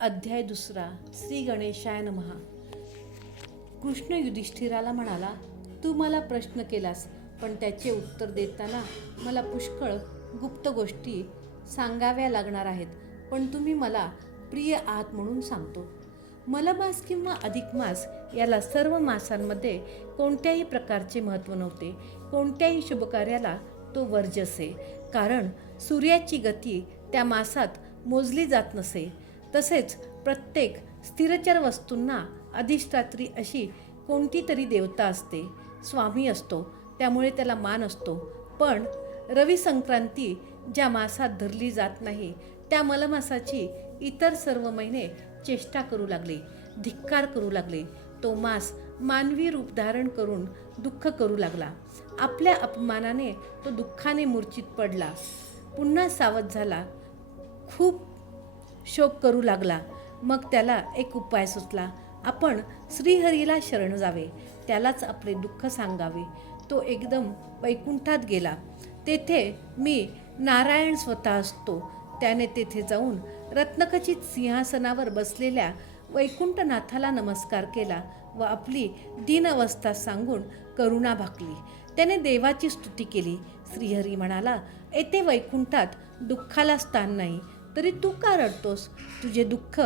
अध्याय 2. श्री गणेशाय नमः. कृष्ण युधिष्ठिराला म्हणाला, तू मला प्रश्न केलास, पण त्याचे उत्तर देताना मला पुष्कळ गुप्त गोष्टी सांगाव्या लागणार आहेत. पण तुम्ही मला प्रिय आहात म्हणून सांगतो. मलमास किंवा अधिक मास याला सर्व मासांमध्ये कोणत्याही प्रकारचे महत्त्व नव्हते. कोणत्याही शुभकार्याला तो वर्जसे, कारण सूर्याची गती त्या मासात मोजली जात नसे. तसेच प्रत्येक स्थिरचर वस्तूंना अधिष्ठात्री अशी कोणती तरी देवता असते, स्वामी असतो, त्यामुळे त्याला मान असतो. पण रवी संक्रांती ज्या मासात धरली जात नाही, त्या मलमासाची इतर सर्व महिने चेष्टा करू लागले, धिक्कार करू लागले. तो मास मानवी रूप धारण करून दुःख करू लागला. आपल्या अपमानाने तो दुःखाने मूर्छित पडला, पुन्हा सावध झाला, खूप शोक करू लागला. मग त्याला एक उपाय सुचला. आपण श्रीहरीला शरण जावे, त्यालाच आपले दुःख सांगावे. तो एकदम वैकुंठात गेला. तेथे मी नारायण स्वतः असतो. त्याने तेथे जाऊन रत्नखचित सिंहासनावर बसलेल्या वैकुंठनाथाला नमस्कार केला व आपली दीनअवस्था सांगून करुणा भाकली. त्याने देवाची स्तुती केली. श्रीहरी म्हणाला, येथे वैकुंठात दुःखाला स्थान नाही, तरी तू का रडतोस? तुझे दुःख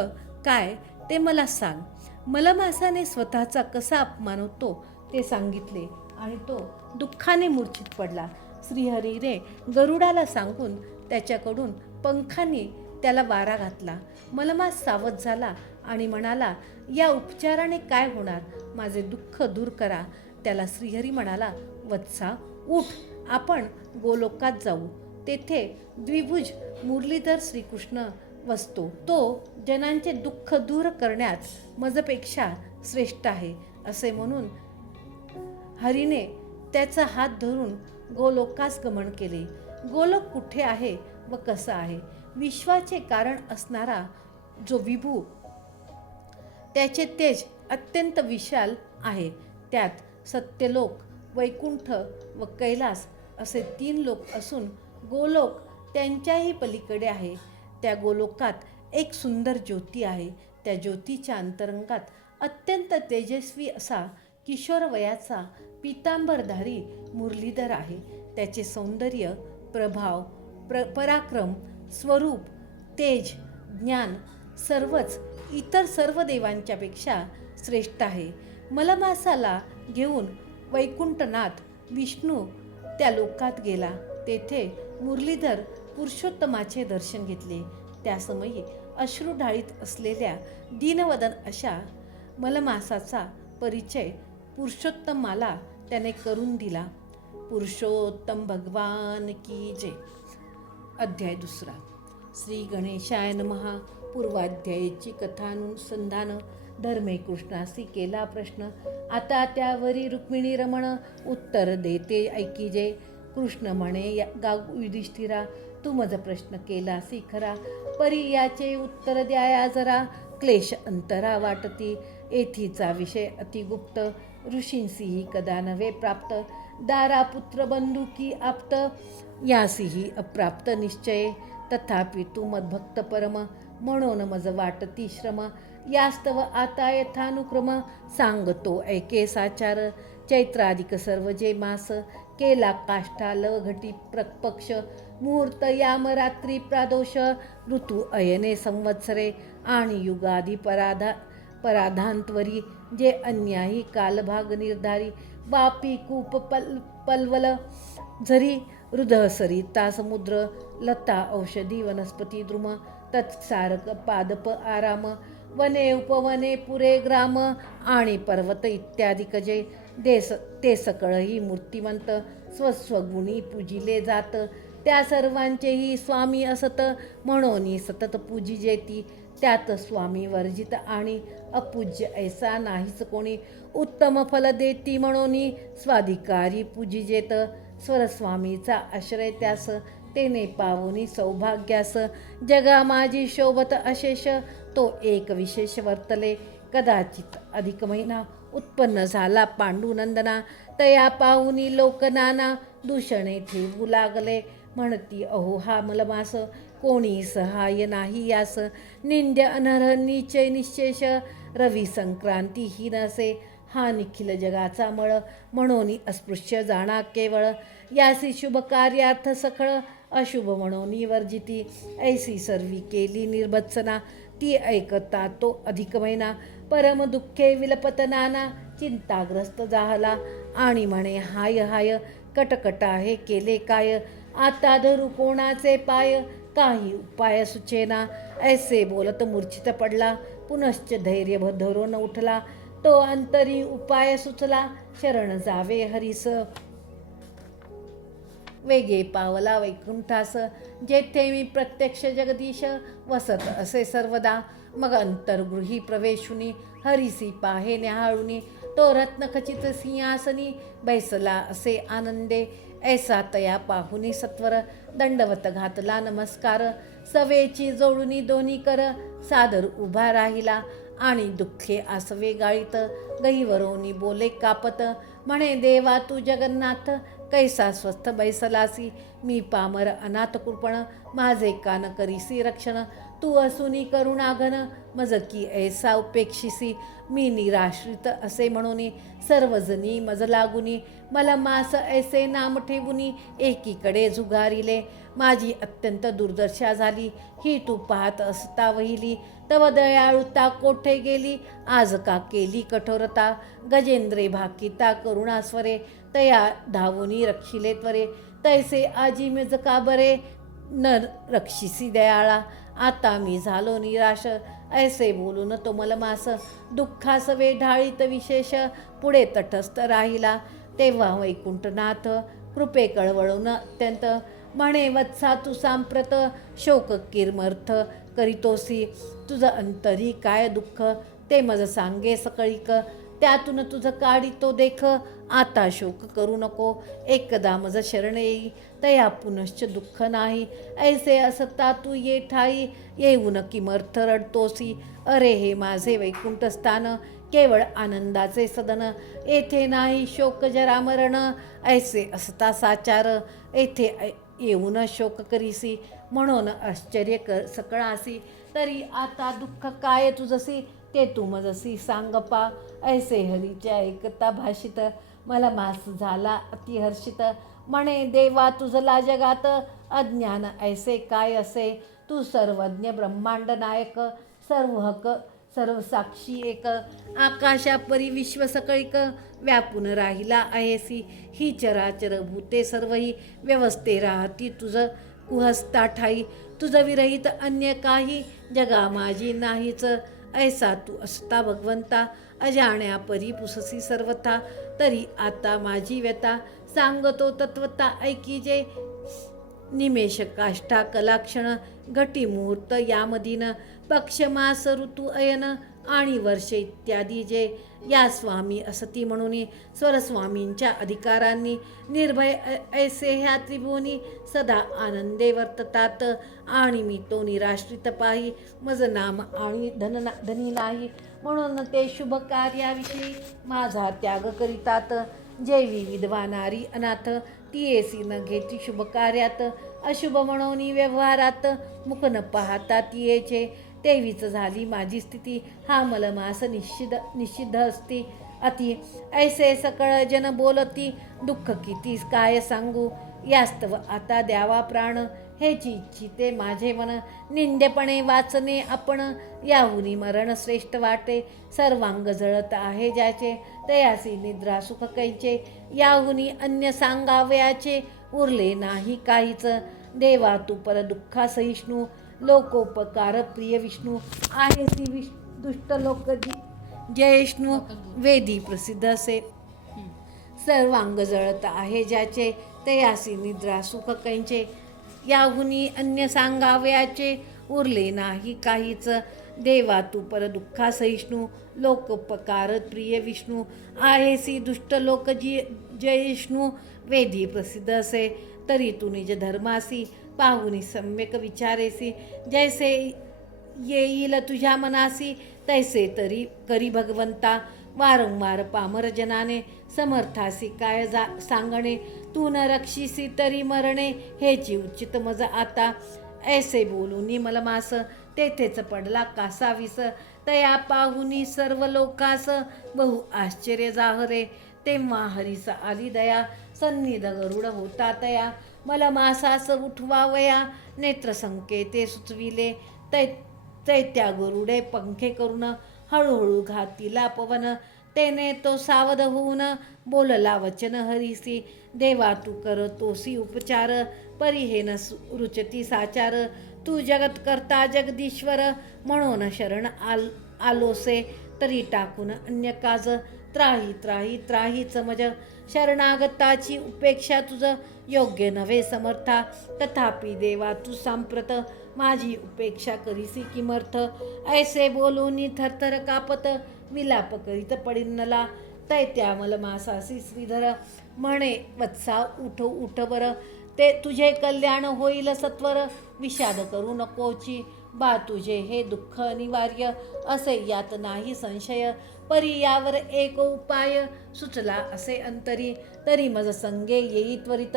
काय ते मला सांग. मलमासाने स्वतःचा कसा अपमान होतो ते सांगितले आणि तो दुःखाने मूर्छित पडला. श्रीहरीने गरुडाला सांगून त्याच्याकडून पंखांनी त्याला वारा घातला. मलमास सावध झाला आणि म्हणाला, या उपचाराने काय होणार? माझे दुःख दूर करा. त्याला श्रीहरी म्हणाला, वत्सा उठ, आपण गोलोकात जाऊ. तेथे द्विभुज मुरलीधर श्रीकृष्ण वसतो. तो जनांचे दुःख दूर करण्यात मजपेक्षा श्रेष्ठ आहे. असे म्हणून हरीने त्याचा हात धरून गोलोकास गमन केले. गोलोक कुठे आहे व कसा आहे? विश्वाचे कारण असणारा जो विभू, त्याचे तेज अत्यंत विशाल आहे. त्यात सत्यलोक, वैकुंठ व कैलास असे 3 लोक असून गोलोक त्यांच्याही पलीकडे आहे. त्या गोलोकात एक सुंदर ज्योती आहे. त्या ज्योतीच्या अंतरंगात अत्यंत तेजस्वी असा किशोर वयाचा पितांबरधारी मुरलीधर आहे. त्याचे सौंदर्य, प्रभाव, पराक्रम, स्वरूप, तेज, ज्ञान सर्वच इतर सर्व देवांच्या पेक्षा श्रेष्ठ आहे. मलमासाला घेऊन वैकुंठनाथ विष्णू त्या लोकात गेला. तेथे मुरलीधर पुरुषोत्तमाचे दर्शन घेतले. त्या समयी अश्रू ढाळीत असलेल्या दीनवदन अशा मलमासाचा परिचय पुरुषोत्तमाला त्याने करून दिला. पुरुषोत्तम भगवान की जय. अध्याय 2. श्री गणेशाय नमः. पूर्वाध्यायाची कथानुसंधान. धर्मे कृष्णासी केला प्रश्न, आता त्यावरी रुक्मिणी रमण उत्तर देते ऐकीजे. कृष्ण म्हणे, युधिष्ठिरा, तू माझा प्रश्न केलासी खरा, परी याचे उत्तर द्याया जरा. क्लेश अंतरा वाटती, येथीचा विषय अतिगुप्त. ऋषींसीही कदा नव्हे प्राप्त, दारापुत्र बंधुकी आप्त. यासीही अप्राप्त निश्चय, तथापि तू मद्भक्त परम. म्हणून मज वाटती श्रम, यास्तव आता यथानुक्रम. सांगतो ऐके साचार, चैत्राधिक सर्व जे मास. केला काष्ठा लघटी पक्ष, मुहूर्त याम रात्री प्रादोष. ऋतू अयने संवत्सरे, आणि युगादी पराधांतवरी. जे अन्याही कालभाग निर्धारी, वापी कूप पल्वल झरी. हृदय सरिता समुद्र, लता औषधी वनस्पती द्रुम. तत्सारक पादप आराम, वने उपवने पुरे ग्राम. आणि पर्वत इत्यादी कजे, ते सकळही मूर्तिमंत. स्वस्वगुणी पूजिले जात, त्या सर्वांचेही स्वामी असत. म्हणून सतत पूजिजेती, त्यात स्वामी वर्जित आणि अपूज्य ऐसा नाहीच कोणी. उत्तम फल देती म्हणून स्वाधिकारी पूजिजेत. स्वरस्वामीचा आश्रय त्यास, तेने पावनी सौभाग्यास. जगा माझी शोभत अशेष, तो एक विशेष वर्तले. कदाचित अधिक महिना उत्पन्न झाला पांडुनंदना, तया पाहुनी लोक नाना दूषणे ठेवू लागले. म्हणती अहो हा मलमास, कोणी सहाय्य नाही यास, निंद्य अनर्ह निचय निशेष, रवी संक्रांती ही नसे, हा निखिल जगाचा मळ, म्हणून अस्पृश्य जाणा केवळ, यासी शुभ कार्यार्थ सखळ, अशुभ म्हणून वर्जिती, ऐसी सर्वी केली निर्भत्सना, ती ऐकता तो अधिक महिना, परम दुःखे विलपत नाना, चिंताग्रस्त जाहला, आणि म्हणे हाय हाय, कटकट आहे केले काय, आता धरू कोणाचे पाय, काही उपाय सुचेना, ऐसे बोलत मूर्छित पडला, पुनश्च धैर्य धरून उठला, तो अंतरी उपाय सुचला, शरण जावे हरीस, वेगे पावला वैकुंठास, जेथे मी प्रत्यक्ष जगदीश वसत असे सर्वदा, मग अंतर्गृही प्रवेशुनी, हरिसी पाहे न्याहाळुनी, तो रत्नखचित सिंहासनी, बैसला असे आनंदे, ऐसा तया पाहुनी सत्वर, दंडवत घातला नमस्कार, सवेची जोडुनी दोन्ही कर, सादर उभा राहिला, आणि दुःखे आसवे गाळीत, गहीवरोनी बोले कापत, म्हणे देवा तू जगन्नाथ, कैसा स्वस्थ बैसलासी, मी पामर अनाथ कृपण, माझे कान करीसी रक्षण, तू असुनी करुणाघन, मज की ऐसा उपेक्षिसी, मी निराश्रित असे म्हणून, सर्वजणी मज लागुनी, मला मास ऐसे नाम ठेवुनी, एकीकडे झुगारिले, माझी अत्यंत दुर्दशा झाली, ही तू पाहत असता वहिली, तव दयाळुता कोठे गेली, आज का केली कठोरता, गजेंद्रे भाकिता करुणास्वरे, तया धावुनी रक्षिले त्वरे, तैसे आजी मेज का बरे, न रक्षिसी दयाळा, आता मी झालो निराश, ऐसे बोलून तो मलमास, दुःखास वेढाळीत विशेष, पुढे तटस्थ राहिला, तेव्हा वैकुंठनाथ कृपे कळवळून अत्यंत, म्हणे वत्सा तू सांप्रत, शोक किर्मर्थ करीतोसी, तुझं अंतरी काय दुःख, ते मज सांगे सकळीक, त्यातून तुझं काढितो देख, आता शोक करू नको, एकदा मज शरण येई, तया पुनश्च दुःख नाही, ऐसे असता तू ये ठाई, येऊन किमर्थ रडतोसी, अरे हे माझे वैकुंठ स्थान, केवळ आनंदाचे सदन, येथे नाही शोक जरा मरण, ऐसे असता साचार, येथे येऊन शोक करीसी, म्हणून आश्चर्य सकळासी, तरी आता दुःख काय तुझसी, ते तू मजसी सांग पा, ऐसे हरीच्या ऐकता भाषित, मला मास झाला अतिहर्षित, म्हणे देवा तुझला जगात, अज्ञान ऐसे काय असे, तू सर्वज्ञ ब्रह्मांड नायक, सर्वहक सर्वसाक्षी एक, आकाशा परी विश्व सकळिक, व्यापून राहिला आहेसी, ही चराचर भूते सर्वही, व्यवस्थे राहती तुझ कुहस्ता ठाई, तुझ विरहित अन्य काही, जगा माझी नाहीच, ऐसा तू असता भगवंता, अजाण्या परी पुससी सर्वथा, तरी आता माझी व्यथा, सांगतो तत्वता ऐकीजे, निमेष काष्ठा कलाक्षण, घटी मुहूर्त यामधीन, पक्ष मास ऋतू अयन, आणि वर्ष इत्यादी जे, या स्वामी असती म्हणून, स्वरस्वामींच्या अधिकारांनी, निर्भय ऐसे ह्या त्रिभुवनी, सदा आनंदे वर्ततात, आणि मी तो निराश्रित पाही, मज नाम आणि धनी नाही, म्हणून ते शुभ कार्याविषयी माझा त्याग करीतात, जेवी विधवा नारी अनाथ, ती येसी न घेती शुभ कार्यात, अशुभ म्हणून व्यवहारात, मुख न पाहता ती येचे, तेवीच झाली माझी स्थिती, हा मलमास निषिद्ध असती अति, ऐसे सकळ जन बोलती, दुःख किती काय सांगू, यास्तव आता द्यावा प्राण, हेची इच्छिते माझे मन, निंद्यपणे वाचणे आपण, याहुनी मरण श्रेष्ठ वाटे, सर्वांग जळत आहे ज्याचे, तयासी निद्रा सुख कैचे, याहुनी अन्य सांगावयाचे, उरले नाही काहीच, देवा तू पर दुःखा सहिष्णू, लोकोपकार प्रिय विष्णू, आहेसी दुष्ट लोक जयष्णू, वेदी प्रसिद्ध असे, सर्वांग जळत आहे ज्याचे, तयासी निद्रा सुख कैंचे, याहुनी अन्य सांगावयाचे, उरले नाही काहीच, देवा तू पर दुःखा सहिष्णू, लोकोपकार प्रिय विष्णू, आहेसी दुष्ट लोक जयष्णू, वेदी प्रसिद्ध असे, तरी तू निज धर्मासी, पाहुनी सम्यक विचारेसी, जैसे येईल तुझ्या मनासी, तैसे तरी करी भगवंता, वारंवार पामर जनाने, समर्थासी काय सांगणे, तू न रक्षिसी तरी मरणे, हेची उचित मज आता, ऐसे बोलूनी मलमास तेथेच पडला कासा विस. तया पाहुनी सर्व लोकास बहु आश्चर्य जाहरे. तेव्हा हरीस आली दया सन्निध गरुड होता तया. मलमासास उठवावया नेत्र संकेते सुचविले. त्या गरुडे पंखे करून हळूहळू घातीला पवन. तेने तो सावध होऊन बोलला वचन हरीसी. देवा तू करतोसी उपचार परी हे न रुचती साचार. तू जगत करता जगदीश्वर म्हणून शरण आलोसे तरी टाकून अन्य काज. त्राही त्राही त्राहीच मज शरणागताची उपेक्षा तुझ योग्य नव्हे समर्था. तथापि देवा तू सांप्रत माझी उपेक्षा करीसी किमर्थ. ऐसे बोलूनी थरथर कापत विलाप करीत पडिन्नला. त्या मलमासासी श्रीधर म्हणे वत्सा उठ उठ बर. ते तुझे कल्याण होईल सत्वर विषाद करू नकोची. बा तुझे हे दुःख अनिवार्य असे यात नाही संशय. परी यावर एक उपाय सुचला असे अंतरी. तरी मज संगे येई त्वरित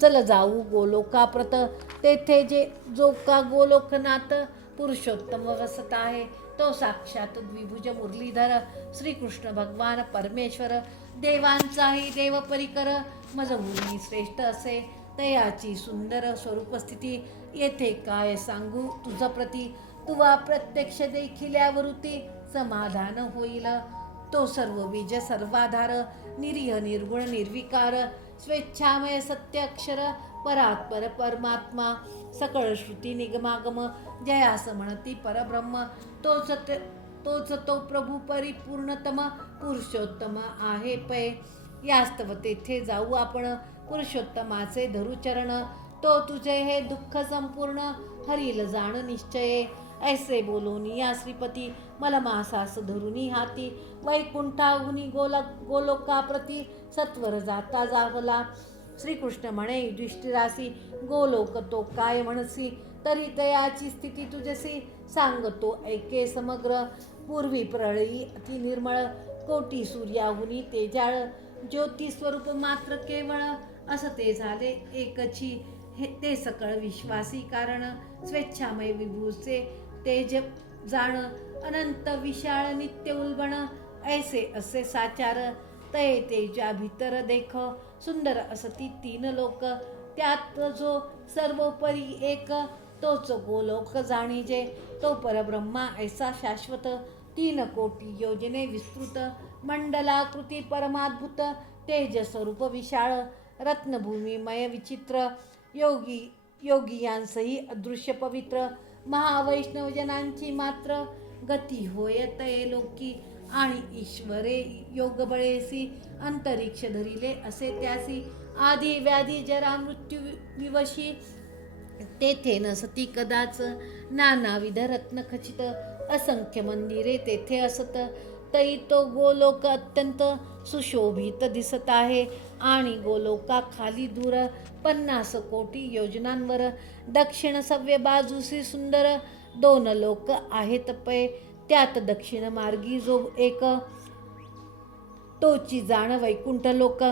चल जाऊ गोलोकाप्रत. तेथे जो का गोलोकनाथ पुरुषोत्तम वसत आहे तो साक्षात द्विभुज मुरलीधर श्रीकृष्ण भगवान परमेश्वर. देवांचाही देव परिकर मज मुनी श्रेष्ठ असे तयाची सुंदर स्वरूपस्थिती. येथे काय सांगू तुझ प्रती. तुवा प्रत्यक्ष देखिल्यावरुती समाधान होईल. तो सर्व बीज सर्वाधार निरीह निर्गुण निर्विकार स्वेच्छामय सत्य अक्षर परात्पर परमात्मा. सकळ श्रुती निगमागम जयास म्हणती परब्रह्म. तोच तो प्रभू परिपूर्णतम पुरुषोत्तम आहे पै. यास्तव तेथे जाऊ आपण पुरुषोत्तमाचे धरू चरण. तो तुझे हे दुःख संपूर्ण हरील जाण निश्चये. ऐसे बोलूनी या श्रीपती मलमासास धरुनी हाती. वैकुंठाहुनी गोलोकाप्रती सत्वर जाता जावला. श्रीकृष्ण म्हणे युधिष्ठिरासी गोलोक तो काय म्हणसी. तरी तयाची स्थिती तुझसी सांगतो ऐके समग्र. पूर्वी प्रळयी अति निर्मळ कोटी सूर्याहुनी तेजाळ. ज्योती स्वरूप मात्र केवळ असते झाले एकची. ते सकळ विश्वासी कारण स्वेच्छामय विभूचे तेज जाण. अनंत विशाळ नित्य उल्बण ऐसे असे साचार. तये तेजा भीतर देख सुंदर असती तीन लोक. त्यात जो सर्वोपरी एक तोच गोलोक जाणीजे. तो परब्रह्मा ऐसा शाश्वत 3 कोटी योजने विस्तृत. मंडलाकृती परमाद्भुत तेज स्वरूप विशाळ. रत्नभूमिमय विचित्र योगियांसही अदृश्य पवित्र. महावैष्णवजनांची मात्र गती होय तये लोकी. आणि ईश्वरे योगबळेसी अंतरिक्ष धरिले असे त्यासी. आधी व्याधी जरा मृत्यू विवशी तेथे नसती कदाच. नानाविध रत्न खचित असंख्य मंदिरे तेथे असत. तई तो गोलोक अत्यंत सुशोभित दिसत आहे. आणि गोलोका खाली दूर 50 कोटी योजनांवर दक्षिण सव्य बाजूसी सुंदर 2 लोक आहेत पै. त्यात दक्षिण मार्गी जो एक तोची जाण वैकुंठ लोक.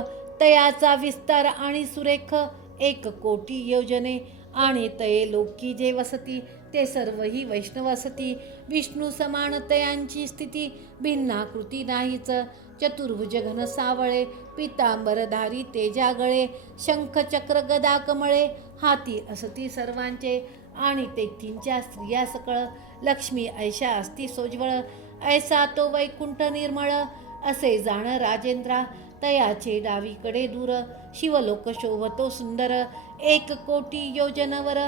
तयाचा विस्तार आणि सुरेख 1 कोटी योजने. आणि तये लोकी जे वसती ते सर्वही वैष्णव असती. विष्णू समान तयांची स्थिती भिन्नाकृती नाहीच. चतुर्भुज घन सावळे पितांबरधारी तेजागळे. शंख चक्र गदा कमळे हाती असती सर्वांचे. आणि तेथींच्या स्त्रिया सकळ लक्ष्मी ऐशा असती सोज्वळ. ऐसा तो वैकुंठ निर्मळ असे जाण राजेंद्रा. तयाचे डावीकडे दूर शिवलोक शोभतो सुंदर. 1 कोटी योजनावर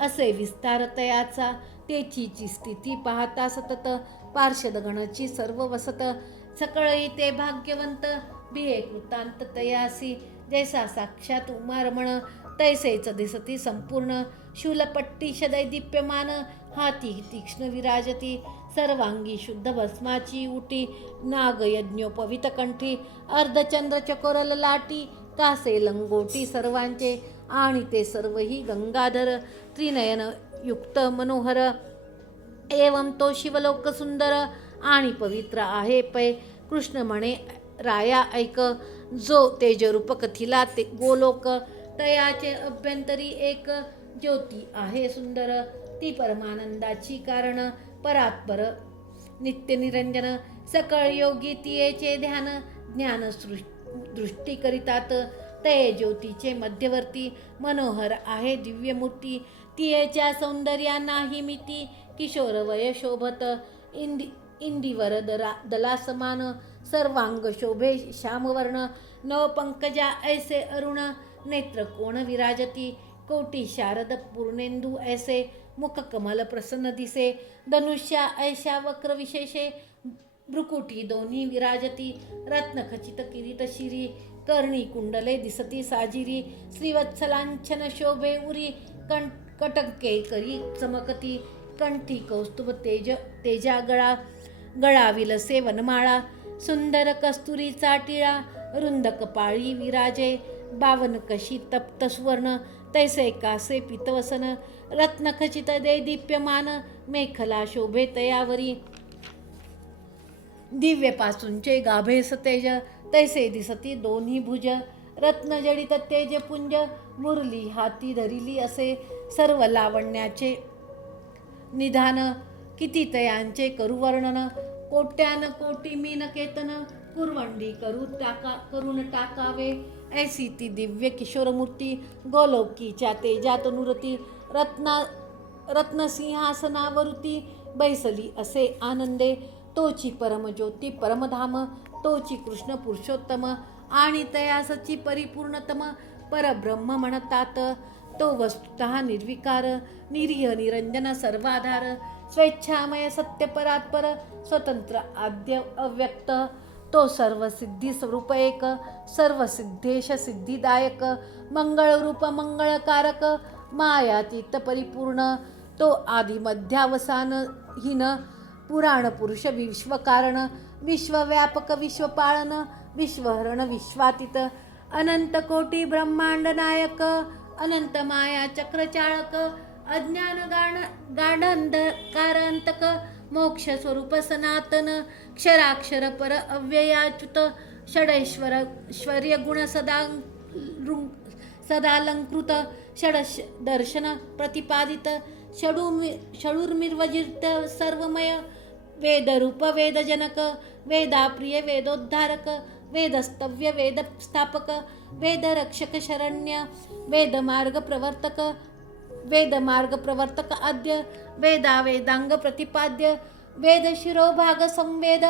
असे विस्तार तयाचा. तेची स्थिती पाहता सतत पार्षदगणाची सर्व वसत. सकळही ते भाग्यवंत बिये कृतांत तयासी. जैसा साक्षात उमारमण तैसेच दिसती संपूर्ण. शूलपट्टी शदैदीप्यमान हाती तीक्ष्ण विराजती. सर्वांगी शुद्ध भस्माची उटी. नागयज्ञोपवित कंठी. अर्धचंद्र चकोर लाटी कासे लंगोटी सर्वांचे. आणि ते सर्वही गंगाधर त्रिनयन युक्त मनोहर. एवं तो शिवलोक सुंदर आणि पवित्र आहे पै. कृष्ण म्हणे राया ऐक. जो तेजरूप कथिला ते गोलोक. तयाचे अभ्यंतरी एक ज्योती आहे सुंदर, ती परमानंदाची कारण, परात्पर नित्य निरंजन, सकळ योगी तियेचे ध्यान, ज्ञान दृष्टी करितात, ते ज्योतीचे मध्यवर्ती, मनोहर आहे दिव्यमूर्ती, तियेच्या सौंदर्या नाही मिती, किशोर वय शोभत, इंदीवर दला समान, सर्वांग शोभे श्यामवर्ण, नव पंकजा ऐसे अरुण, नेत्र कोण विराजती, कोटी शारद पूर्णेंदू ऐसे, मुख कमल प्रसन्न दिसे, धनुष्या ऐशा वक्र विशेषे, भ्रुकुटी दोन्ही विराजती, रत्नखचित किरीट शिरी, कर्णी कुंडले दिसती साजिरी, श्रीवत्सलांछन शोभे उरी, कटके करी चमकती, कंठी कौस्तुभ तेजा गळा विलसे वनमाळा, सुंदर कस्तुरीचा टिळा, रुंद कपाळी विराजे, बावन कशी तप्त सुवर्ण, तैसे कासे पितवसन, रत्नखचित दे दीप्यमान, मेखला शोभे तयावरी, दिव्य पासूनचे गाभे सतेज, तैसे दिसती दोन्ही भुज, रत्नजडित तेज पुंज, मुरली हाती धरिली असे, सर्व लावण्याचे निधान, किती तयांचे करू वर्णन, कोट्यान कोटी मीन केतन, कुरवंडी करून टाकावे, ऐसी ती दिव्य किशोरमूर्ती, गोलोकीच्या तेजात नुरती, रत्नसिंहासनावरुती, बैसली असे आनंदे, तोची परमज्योती परमधाम, तोची कृष्ण पुरुषोत्तम, आणि तयासची परिपूर्णतम, परब्रह्म म्हणतात, तो वस्तुतः निर्विकार, निरीह निरंजन सर्वाधार, स्वेच्छामय सत्य परात्पर, स्वतंत्र आद्य अव्यक्त, तो सर्व सिद्धी स्वरूप एक, सर्व सिद्धेश सिद्धिदायक, मंगळरूप मंगळकारक, मायातीत परिपूर्ण, तो आदि मध्यावसानहीन, पुराण पुरुष विश्वकारण, विश्वव्यापक विश्वपाळन, विश्वहरण विश्वातीत, अनंत कोटी ब्रह्मांड नायक, अनंत माया चक्रचाळक, अज्ञान गाढांधकारांतक, मोक्ष स्वरूप सनातन, क्षराक्षर पर अव्ययाच्युत, षडैश्वर्य गुण सदालंकृत, षडश दर्शन प्रतिपादित, षडूर्मिर्वजित सर्वमय, वेदरूप वेदजनक, वेदाप्रिय वेदोद्धारक, वेदस्तव्य वेदस्थापक, वेदरक्षक शरण्य, वेदमार्ग प्रवर्तक आद्य, वेदांग प्रतिपाद्य, वेद शिरोभाग संवेद,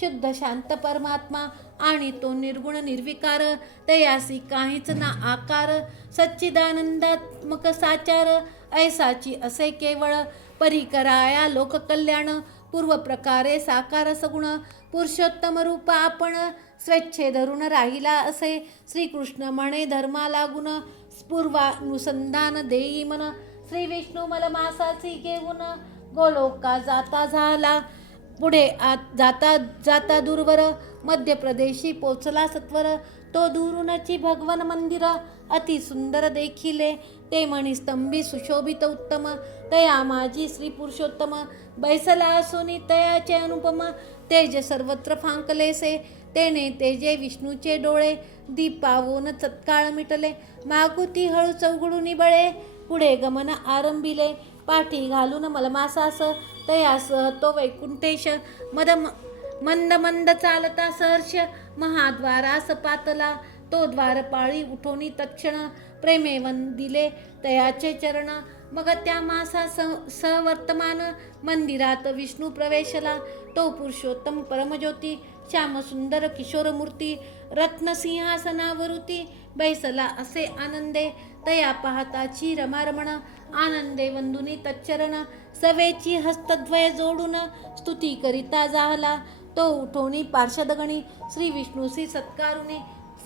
शुद्ध शांत परमात्मा, आणि तो निर्गुण निर्विकार, तयासी काहीच ना आकार, सच्चिदानंदात्मक साचार, ऐसाची असे केवळ, परिकराया लोककल्याण, पूर्व प्रकारे साकार सगुण, पुरुषोत्तम रूप आपण, स्वेच्छे धरून राहिला असे, श्रीकृष्ण म्हणे धर्मा लागून, पूर्वानुसंधान देई मन, श्री विष्णू मला मासाची घेऊन, गोलोका जाता झाला, पुढे जाता जाता दूरवर, मध्य प्रदेशी पोचला सत्वर, तो दूरूनची भगवन मंदिर, अति सुंदर देखिले, ते म्हणी स्तंभी सुशोभित उत्तम, तया माझी श्री पुरुषोत्तम, बैसला असुनी तयाचे अनुपम, तेज सर्वत्र फांकलेसे, तेने तेजे विष्णूचे डोळे, दीपावून तत्काळ मिटले, मागुती हळू चौघडून बळे, पुढे गमन आरंभिले, पाठी घालून मलमासास, तयासह तो वैकुंठेश, मंद मंद चालता सहर्ष, महाद्वारास पातला, तो द्वारपाळी उठोनी तत्क्षण, प्रेमे वंदिले तयाचे चरण, मग त्या मासा सवर्तमान, मंदिरात विष्णू प्रवेशला, तो पुरुषोत्तम परमज्योती, श्यामसुंदर किशोरमूर्ती, रत्नसिंहासनावरुती, बैसला असे आनंदे, तया पाहताची रमारमण, आनंदे वंदुनी तच्चरण, सवेची हस्तद्वय जोडून, स्तुती करिता जाहला, तो उठोनी पार्षदगणी, श्री विष्णूसी सत्कारुनी,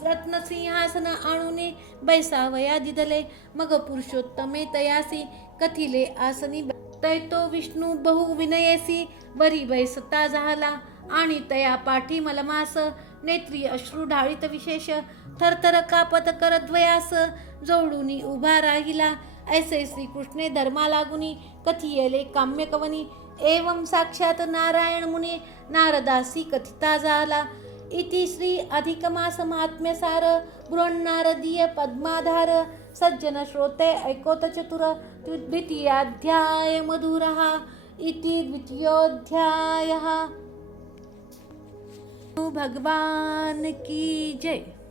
रत्नसिंहासन आणुनी, बैसावया दिदले, मग पुरुषोत्तमे तयासी, कथिले आसनी, तैतो विष्णू बहु विनयेसी, वरी बैसता जाहला, आणि तया पाठी मलमास, नेत्री अश्रू ढाळीत विशेष, थरथर कापत करद्वयास, जोडूनी उभा राहिला, ऐसे श्रीकृष्णे धर्मा लागुनी, कथियेले काम्य कवनी, एवं साक्षात नारायण मुनी, नारदासी कथिता झाला, इति श्री अधिक मास महात्म्यसार, बृहन्नारदीय पद्माधार, सज्जन श्रोते ऐकोत चतुर द्वितीयाध्याय मधुरः इति द्वितीयोऽध्यायः। भगवान की जय।